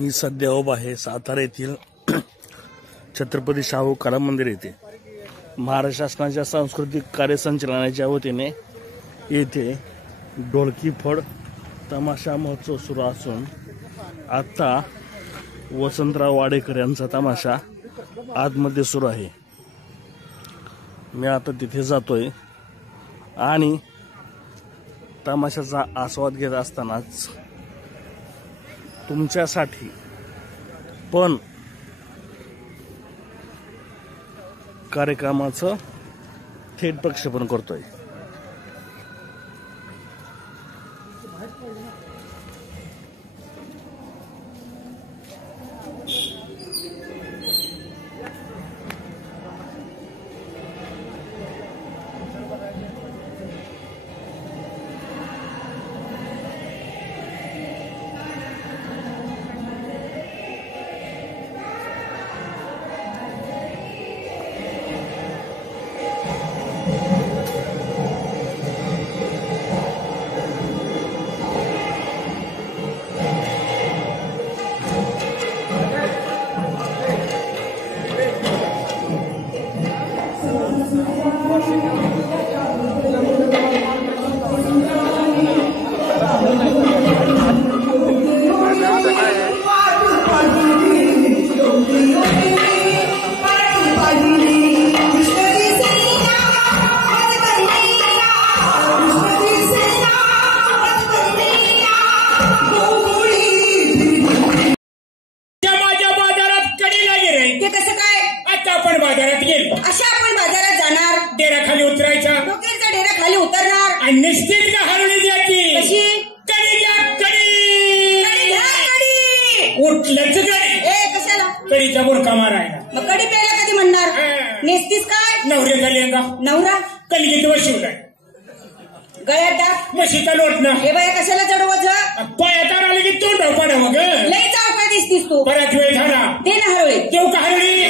मी सध्या उभा आहे सातारा येथील छत्रपती शाहू कला मंदिर येथे महाराष्ट्र शासनाच्या सांस्कृतिक कार्य संचालनाच्या वतीने येथे ढोलकी फड तमाशा महोत्सव सुरू असून आता वसंतराव वाडेकर यांचा तमाशा आतमध्ये सुरू आहे। मी आता तिथे जातोय आणि तमाशाचा आस्वाद घेत असतानाच तुमच्यासाठी पण कार्यक्रमाचं थेट प्रक्षेपण करतोय। खाली उतरायचा डोक्याचा डेरा खाली उतरणार आणि निश्चित हरवली द्यायची कशी कडी घ्या कडी उठलंच कडी कशाला कडीचा बुडका मारायला मग कडी प्यायला कधी म्हणणार नेसतीस काय नवरे झाले नवरा कलगीत वशिवलाय गळ्यात टाक म्हशीचा लोटणं हे बाया कशाला चढवत पायात आले की तोंड पडावं ग लई चावका दिसतीस तू बराच वेळ झाला दे ना हरवळे देऊ का हरवली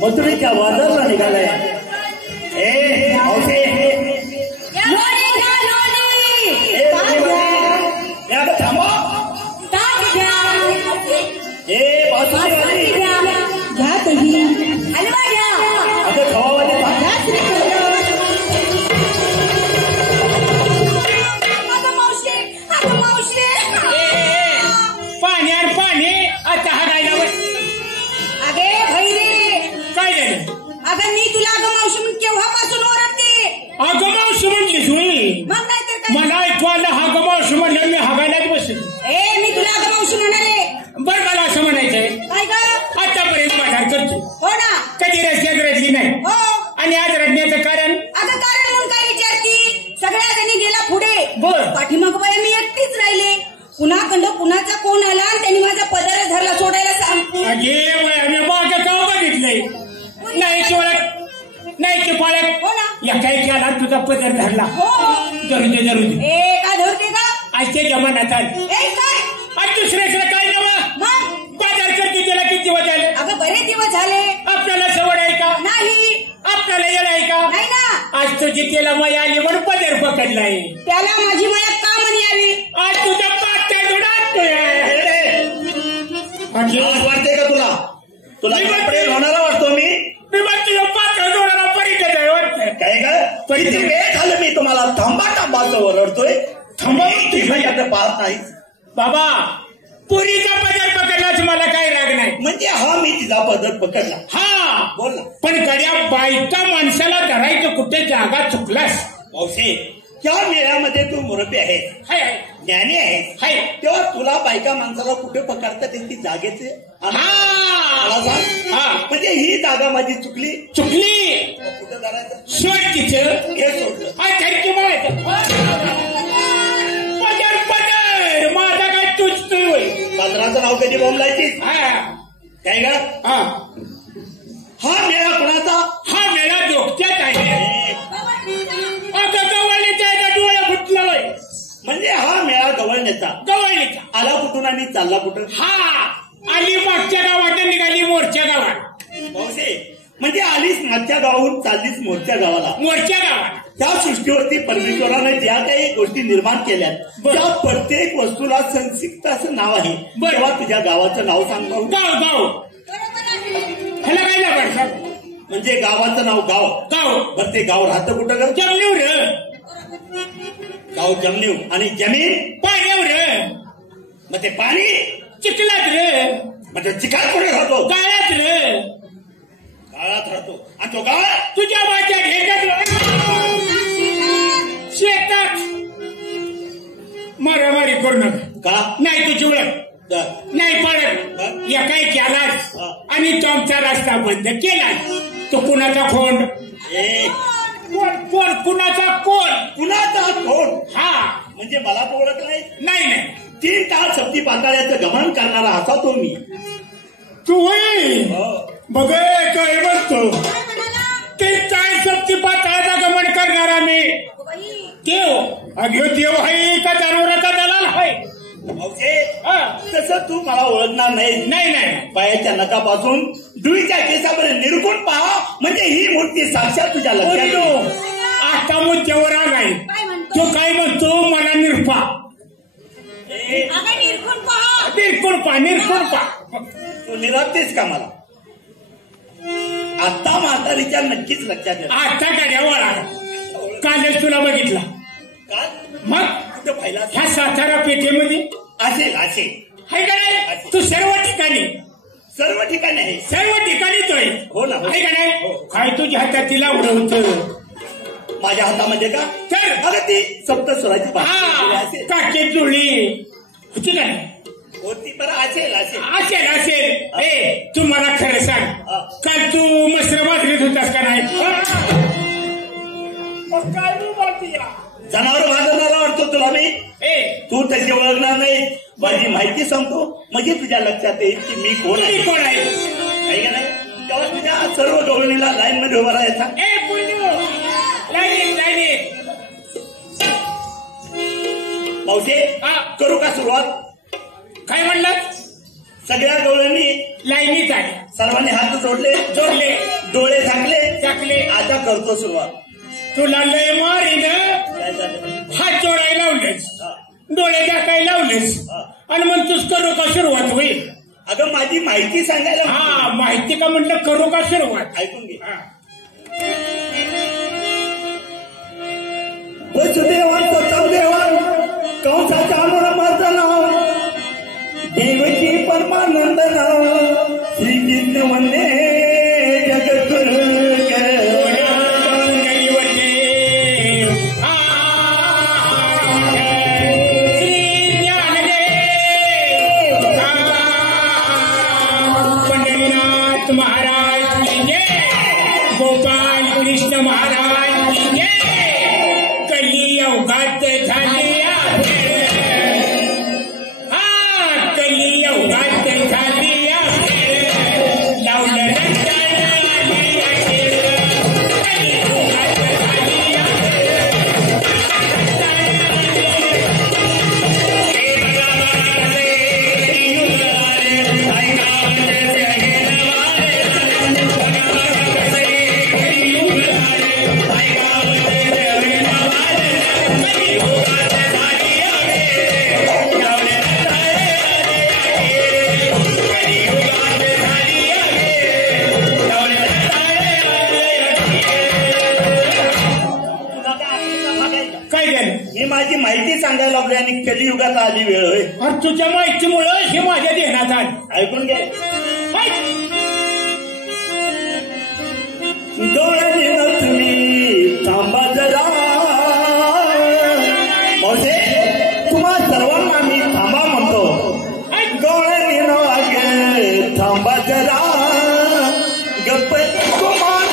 मग तुम्ही त्या बाजारला निघालाय थांबा मला ऐकू आलं हा गमावशी म्हणलं मी हागायलाच बसेल. मी तुला गमावशी म्हणाले. बरं मला असं म्हणायचंय काय ग आतापर्यंत बाजार करतो. हो ना. कधी रस्त्यात रडली नाही. हो. आणि आज रडण्याचं कारण अगं कारण म्हणून काय विचारती. सगळ्या जणी गेला पुढे. बर पाठीमाग बाई मी एकटीच राहिले. पुन्हा कुणाचा कोण आला आणि त्यांनी माझा पदर धरला सोडायला सांग. मी बाग गाव बघितलंय नाही नाही की पाळ्यात हो ना. या काही केला तुझा पदर धरला. हो धरू दे का धरते का आज ते जमान्यात काय आज दुसऱ्याकडे काय नवा मग बाजार करते त्याला किती दिवस झाले. अगं बरेच दिवस झाले. आपल्याला सवड आहे का नाही. आपल्याला येणार आहे का नाही ना. आज तुझी त्याला मया आली म्हणून पदर पकडलाय. त्याला माझी मया का म्हणे यावी. आज तुझा पाच दुडात वाटते का तुला तुला प्रेम होणारा वाटतो मी तुझ्या पाच जोडाला परिचय आहे वाटतं काय का किती वेळ झालं मी तुम्हाला थांबा थांबाचं ओरडतोय. थांबा तुम्ही आता पाहत नाही बाबा पुरीचा पदर पकडलाच मला काही राग नाही. म्हणजे हा मी तिचा पदर पकडला. हा बोल ना. पण गड्या बायका माणसाला धरायचं कुठे जागा चुकलास. मावशी त्या मेळ्यामध्ये तू मुरबी आहे ज्ञानी आहे तेव्हा तुला बायका माणसाला कुठे पकडतात ती जागेचे म्हणजे ही जागा माझी चुकली कुठे जायचं सोड तिचं हे सोडलं पदर माझा काय तुझतोय होय. पदराचं नाव कधी बोंबलायची काय का हा मेळा कोणाचा हा मेळा डोक्यात आहे. आता गवळणीचा आहे का डोळा फुटला होय. म्हणजे हा मेळा गवळण्याचा गवळणीचा आला कुठून आणि चालला कुठं. हा आली मागच्या गावात निघाली मोरच्या गावात. मावशे म्हणजे आलीस मागच्या गावाहून चाललीस मोरच्या गावाला. मोरच्या गावात त्या सृष्टीवरती परमेश्वरानं ज्या काही गोष्टी निर्माण केल्या बरं. त्या प्रत्येक वस्तूला संक्षिप्त असं नाव आहे. बरं. तेव्हा तुझ्या गावाचं नाव सांग पाहू. गाव गाव ह्याला काय लागणार म्हणजे गावाचं नाव गाव. गाव बरं ते गाव राहतं कुठं ग? जमनीवर गाव जमनीव आणि जमीन पाण्यावर मग ते पाणी चिखलात रे म्हणजे चिकाट कुठे राहतो? गाळ्यात रे गाळात राहतो. आणि तो गाळ तुझ्या माझ्या ढेक्यात शेतात मारामारी करू नका. का नाही तुझी ओळख द- नाही पडत या काही केलाच आणि तो आमचा रस्ता बंद केला. तो कुणाचा खोंड ए, कोण कुणाचा कोण कुणाचा कोण? हा म्हणजे मला तो ओळख नाही. नाही नाही 3 ताल सप्ती पाताळ्याचं गमन करणारा असा तो मी. तू होय हो. बघ काय म्हणतो ते काय सप्ती पाताळाचा गमन करणारा मी देव. अगो देव आहे का जनावराचा दलाल आहे? मावशे हा. तसं तू मला ओळखणार नाही. नाही नाही पायाच्या नखापासून डुईच्या केसापर्यंत निरखून पहा म्हणजे ही मूर्ती साक्षात तुझ्या लक्षात बोललो. येईल. आता मुद्द्यावर आलाय. तो काय म्हणतो मला निरपा ए, निरखून पा निरखून पा. तू निरागतेस का मला? आता म्हातारीच्या नक्कीच लक्षात येईल. आता गाड्यावर आला. कालच तुला बघितला. का मग कुठं पाहिला ह्या सातारा पेठेमध्ये असेल असेल आहे का नाही? तू सर्व ठिकाणी सर्व ठिकाणी आहे. सर्व ठिकाणी तो आहे. हो ना, हो. आहे का नाही? हो. काय तुझ्या हातात तिला उडवतं माझ्या हातामध्ये का? तर अगं ती सप्तस्वराची हा भाषा असेल काके जुळली होती का नाही? होती बरं असेल असेल. असेल असेल. ए तू मला खरं सांग हा. काल तू मस्त्र बाजरीत होतास का नाही? मग काय तू बोलती या? जनावर भाजवणारा वाटतो तुला मी. ए तू त्याची ओळखणार नाही. माझी माहिती सांगतो म्हणजे तुझ्या लक्षात येईल की मी कोण तुम्ही आहे. कोण आहे? आहे का नाही? तेव्हा तुझ्या सर्व गवळणीला लाईन मध्ये उभा राहायचा. ए पुण्यू लाईनीत लाईनीत. मावशे हा. करू का सुरुवात? काय म्हणलं? सगळ्या गवळणी लाईनीत आहे. सर्वांनी हात जोडले जोडले डोळे झाकले. टाकले. आता करतो सुरुवात. तुला लय मारीन काय झालं? हात जोडायला लावलेस हा. डोळे टाकायला लावलेस हा. आणि मग तूच करू का सुरुवात होईल? अगं माझी माहिती सांगायला हा माहिती का म्हटलं करू का सुरुवात? ऐकून घे. हा. वसुदेवांचं चौदेवा कंसाच्या अनुरमाचं नाव देवकी परमानंद नाव श्रीकृष्ण वंदे जगद्गुरु पंढरीनाथ महाराज की जय. गोपाल कृष्ण महाराज की जय. कली अवघात झाली कली अवघात झाली लावलं मी माझी माहिती सांगायला लागलोय आणि कलियुगात आली वेळ होय. आणि तुझ्या माहितीमुळं हे माझ्या ध्यानात आलं. ऐकून घे. डोळ्याने तुम्ही थांबा जरा. मावशे तुम्हा सर्वांना मी थांबा म्हणतो. डोळ्याने वागे थांबा जरा. गप्प तुम्हाला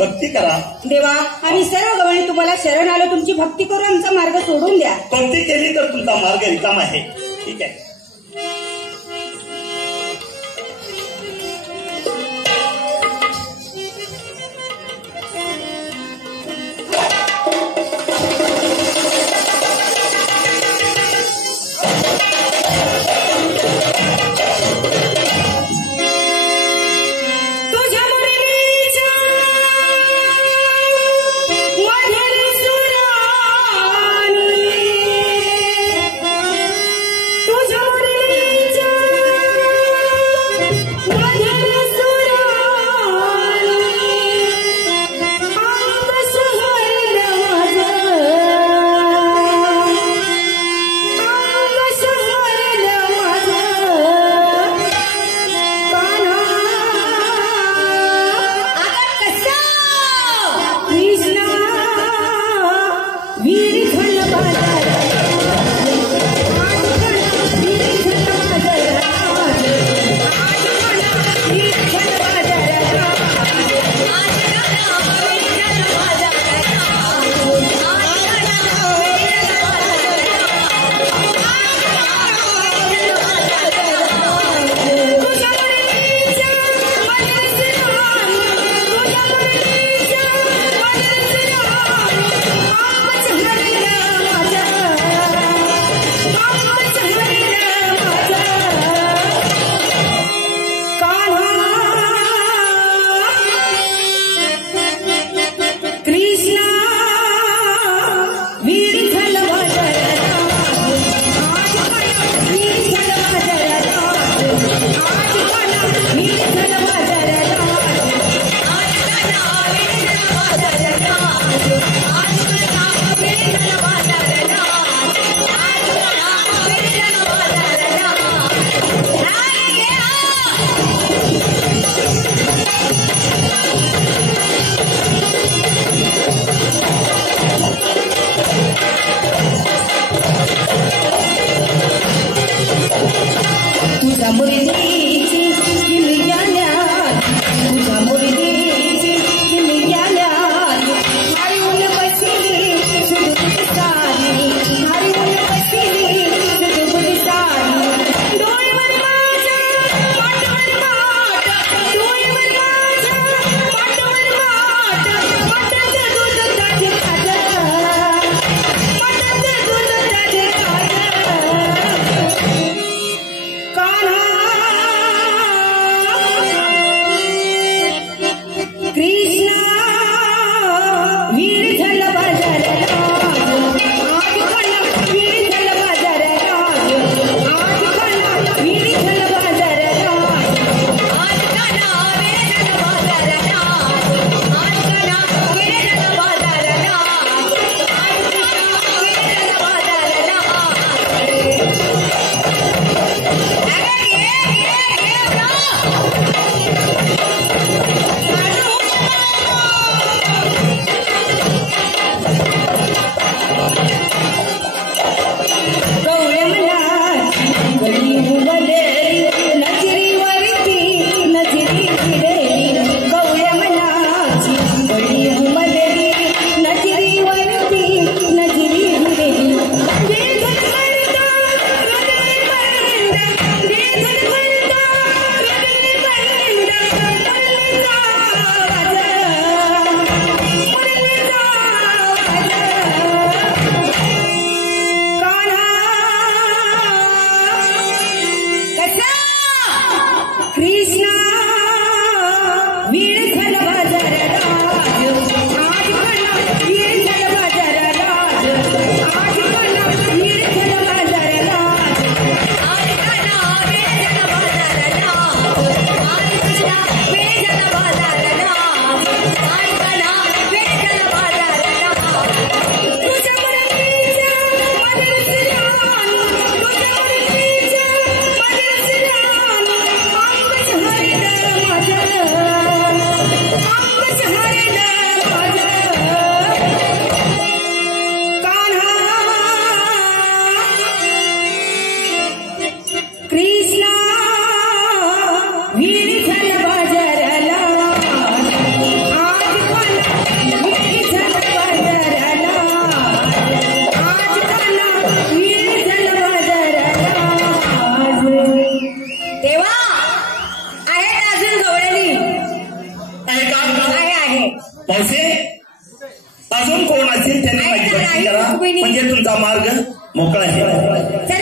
भक्ती करा. देवा आम्ही सर्व गवळणी तुम्हाला शरण आलो, तुमची भक्ती करून आमचा मार्ग सोडून द्या. भक्ती केली तर तुमचा मार्ग रिकामा आहे. ठीक आहे. तुझ्या मुरलीच्या मधुर सुराने, तुझ्या आहे का? आहे पावसे अजून कोण असेल त्यांनी माहिती करा म्हणजे तुमचा मार्ग मोकळा आहे.